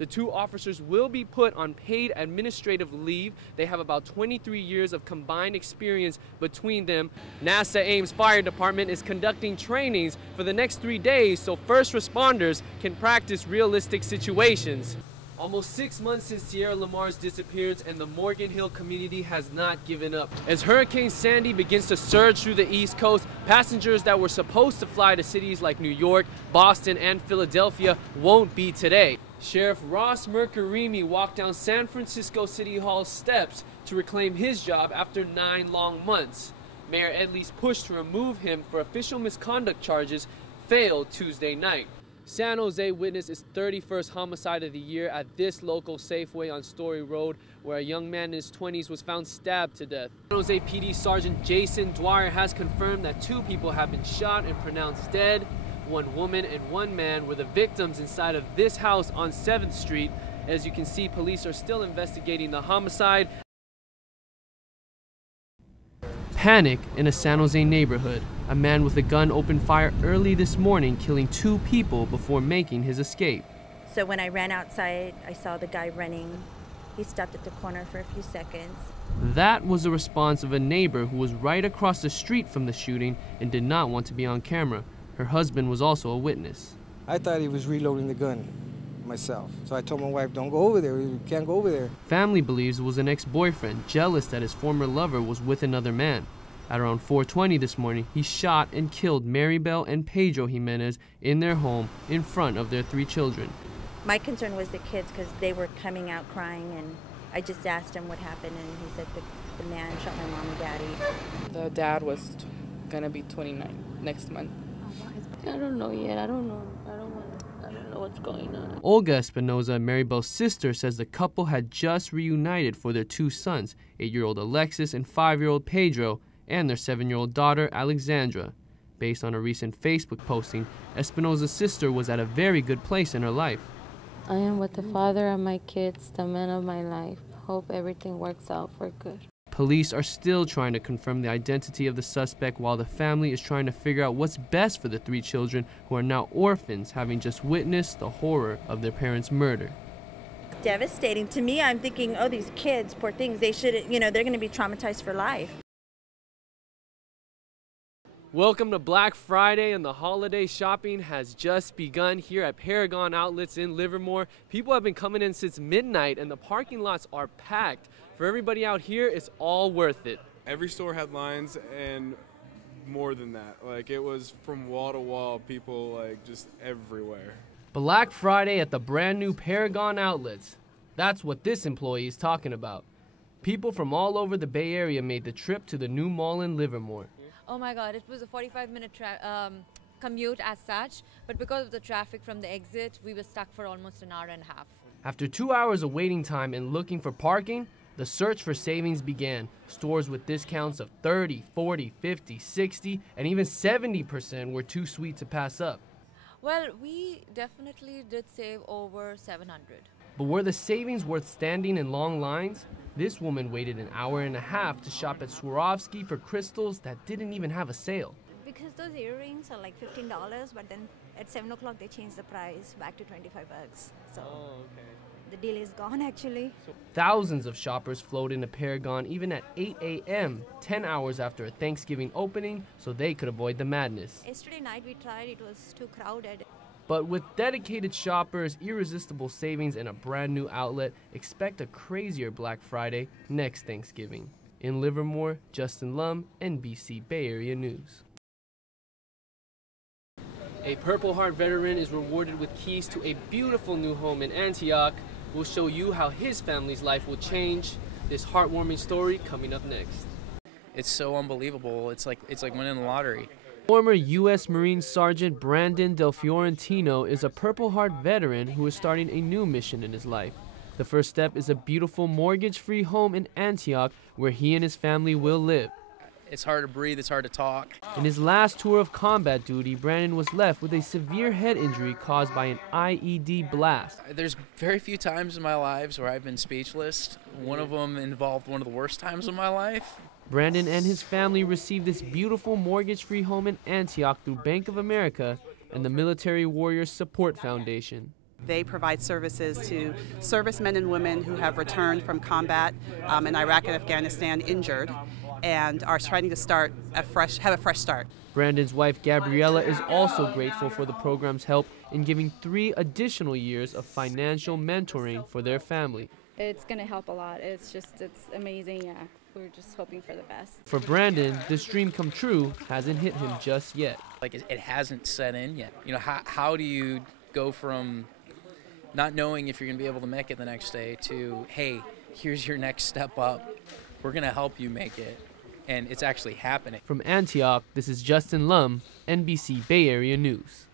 The two officers will be put on paid administrative leave. They have about 23 years of combined experience between them. NASA Ames Fire Department is conducting trainings for the next 3 days so first responders can practice realistic situations. Almost 6 months since Sierra Lamar's disappearance, and the Morgan Hill community has not given up. As Hurricane Sandy begins to surge through the East Coast, passengers that were supposed to fly to cities like New York, Boston, and Philadelphia won't be today. Sheriff Ross Mercurini walked down San Francisco City Hall steps to reclaim his job after 9 long months. Mayor Ed Lee's push to remove him for official misconduct charges failed Tuesday night. San Jose witnessed its 31st homicide of the year at this local Safeway on Story Road, where a young man in his 20s was found stabbed to death. San Jose PD Sergeant Jason Dwyer has confirmed that 2 people have been shot and pronounced dead. 1 woman and 1 man were the victims inside of this house on 7th Street. As you can see, police are still investigating the homicide. Panic in a San Jose neighborhood. A man with a gun opened fire early this morning, killing 2 people before making his escape. So when I ran outside, I saw the guy running. He stopped at the corner for a few seconds. That was the response of a neighbor who was right across the street from the shooting and did not want to be on camera. Her husband was also a witness. I thought he was reloading the gun myself. So I told my wife, don't go over there, you can't go over there. Family believes it was an ex-boyfriend, jealous that his former lover was with another man. At around 4:20 this morning, he shot and killed Maribel and Pedro Jimenez in their home in front of their 3 children. My concern was the kids because they were coming out crying, and I just asked him what happened, and he said the man shot my mom and daddy. The dad was gonna be 29 next month. I don't know yet. I don't know what's going on. Olga Espinoza, Maribel's sister, says the couple had just reunited for their 2 sons, 8-year-old Alexis and 5-year-old Pedro, and their 7-year-old daughter, Alexandra. Based on a recent Facebook posting, Espinoza's sister was at a very good place in her life. I am with the father of my kids, the man of my life. Hope everything works out for good. Police are still trying to confirm the identity of the suspect while the family is trying to figure out what's best for the 3 children who are now orphans, having just witnessed the horror of their parents' murder. Devastating. To me, I'm thinking, oh, these kids, poor things, they should, they're going to be traumatized for life. Welcome to Black Friday, and the holiday shopping has just begun here at Paragon Outlets in Livermore. People have been coming in since midnight, and the parking lots are packed. For everybody out here, it's all worth it. Every store had lines, and more than that. Like, it was from wall to wall, people like just everywhere. Black Friday at the brand new Paragon Outlets. That's what this employee is talking about. People from all over the Bay Area made the trip to the new mall in Livermore. Oh my God, it was a 45-minute commute as such, but because of the traffic from the exit, we were stuck for almost an hour and a half. After 2 hours of waiting time and looking for parking, the search for savings began. Stores with discounts of 30, 40, 50, 60, and even 70% were too sweet to pass up. Well, we definitely did save over $700. But were the savings worth standing in long lines? This woman waited an hour and a half to shop at Swarovski for crystals that didn't even have a sale. Because those earrings are like $15, but then at 7 o'clock they changed the price back to $25. So the deal is gone actually. Thousands of shoppers flowed into Paragon even at 8 a.m., 10 hours after a Thanksgiving opening, so they could avoid the madness. Yesterday night we tried, it was too crowded. But with dedicated shoppers, irresistible savings, and a brand new outlet, expect a crazier Black Friday next Thanksgiving. In Livermore, Justin Lum, NBC Bay Area News. A Purple Heart veteran is rewarded with keys to a beautiful new home in Antioch. We'll show you how his family's life will change. This heartwarming story coming up next. It's so unbelievable. It's like winning the lottery. Former U.S. Marine Sergeant Brandon Del Fiorentino is a Purple Heart veteran who is starting a new mission in his life. The first step is a beautiful mortgage-free home in Antioch where he and his family will live. It's hard to breathe, it's hard to talk. In his last tour of combat duty, Brandon was left with a severe head injury caused by an IED blast. There's very few times in my lives where I've been speechless. One of them involved one of the worst times of my life. Brandon and his family received this beautiful mortgage-free home in Antioch through Bank of America and the Military Warriors Support Foundation. They provide services to servicemen and women who have returned from combat in Iraq and Afghanistan injured and are trying to have a fresh start. Brandon's wife, Gabriella, is also grateful for the program's help in giving 3 additional years of financial mentoring for their family. It's going to help a lot. It's amazing. Yeah, we're just hoping for the best. For Brandon, this dream come true hasn't hit him just yet. Like, it hasn't set in yet. You know, how do you go from not knowing if you're going to be able to make it the next day to, hey, here's your next step up. We're going to help you make it. And it's actually happening. From Antioch, this is JustinAndrewLum, NBC Bay Area News.